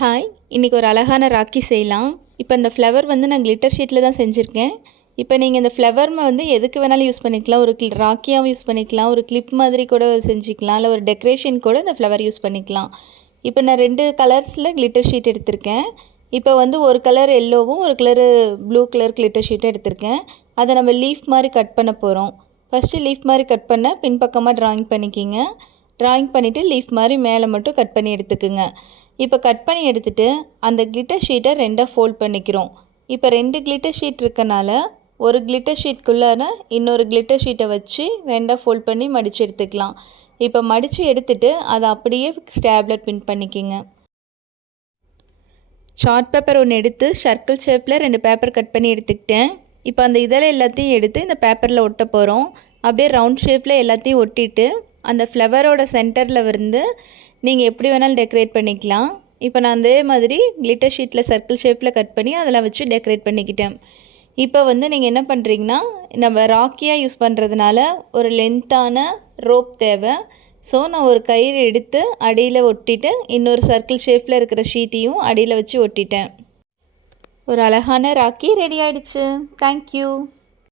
Hi, இன்றைக்கி ஒரு அழகான ராக்கி செய்யலாம். இப்போ இந்த ஃப்ளவர் வந்து நான் கிளிட்டர் ஷீட்டில் தான் செஞ்சுருக்கேன். இப்போ நீங்கள் இந்த ஃப்ளவர்மை வந்து எதுக்கு வேணாலும் யூஸ் பண்ணிக்கலாம். ஒரு ராக்கியாகவும் யூஸ் பண்ணிக்கலாம், ஒரு கிளிப் மாதிரி கூட செஞ்சுக்கலாம், இல்லை ஒரு டெக்கரேஷன் கூட இந்த ஃப்ளவர் யூஸ் பண்ணிக்கலாம். இப்போ நான் 2 கலர்ஸில் கிளிட்டர் ஷீட் எடுத்திருக்கேன். இப்போ வந்து ஒரு கலர் எல்லோவும் ஒரு கலரு ப்ளூ கலர் கிளிட்டர் ஷீட்டும் எடுத்திருக்கேன். அதை நம்ம லீஃப் மாதிரி கட் பண்ண போகிறோம். ஃபஸ்ட்டு லீஃப் மாதிரி கட் பண்ண பின்பக்கமாக ட்ராயிங் பண்ணிக்கிங்க. ட்ராயிங் பண்ணிவிட்டு லீஃப் மாதிரி மேலே மட்டும் கட் பண்ணி எடுத்துக்குங்க. இப்போ கட் பண்ணி எடுத்துகிட்டு அந்த கிளிட்டர் ஷீட்டை 2 ஃபோல்ட் பண்ணிக்கிறோம். இப்போ 2 கிளிட்டர் ஷீட் இருக்கனால ஒரு கிளிட்டர் ஷீட்குள்ளார இன்னொரு கிளிட்டர் ஷீட்டை வச்சு 2 ஃபோல்ட் பண்ணி மடித்து எடுத்துக்கலாம். இப்போ மடித்து எடுத்துகிட்டு அதை அப்படியே ஸ்டாப்லர் பின் பண்ணிக்கிங்க. சார்ட் பேப்பர் ஒன்று எடுத்து சர்க்கிள் ஷேப்பில் 2 பேப்பர் கட் பண்ணி எடுத்துக்கிட்டேன். இப்போ அந்த இதழ் எல்லாத்தையும் எடுத்து இந்த பேப்பரில் ஒட்ட போகிறோம். அப்படியே ரவுண்ட் ஷேப்பில் எல்லாத்தையும் ஒட்டிட்டு அந்த ஃப்ளவரோட சென்டரில் வந்து நீங்கள் எப்படி வேணாலும் டெக்கரேட் பண்ணிக்கலாம். இப்போ நான் அதே மாதிரி கிளிட்டர் ஷீட்டில் சர்க்கிள் ஷேப்பில் கட் பண்ணி அதெல்லாம் வச்சு டெக்கரேட் பண்ணிக்கிட்டேன். இப்போ வந்து நீங்கள் என்ன பண்ணுறீங்கன்னா, நம்ம ராக்கியாக யூஸ் பண்ணுறதுனால ஒரு லென்த்தான ரோப் தேவை. ஸோ நான் ஒரு கயிறு எடுத்து அடியில் ஒட்டிட்டு இன்னொரு சர்க்கிள் ஷேப்பில் இருக்கிற ஷீட்டையும் அடியில் வச்சு ஒட்டிட்டேன். ஒரு அழகான ராக்கி ரெடி ஆகிடுச்சு. தேங்க்யூ.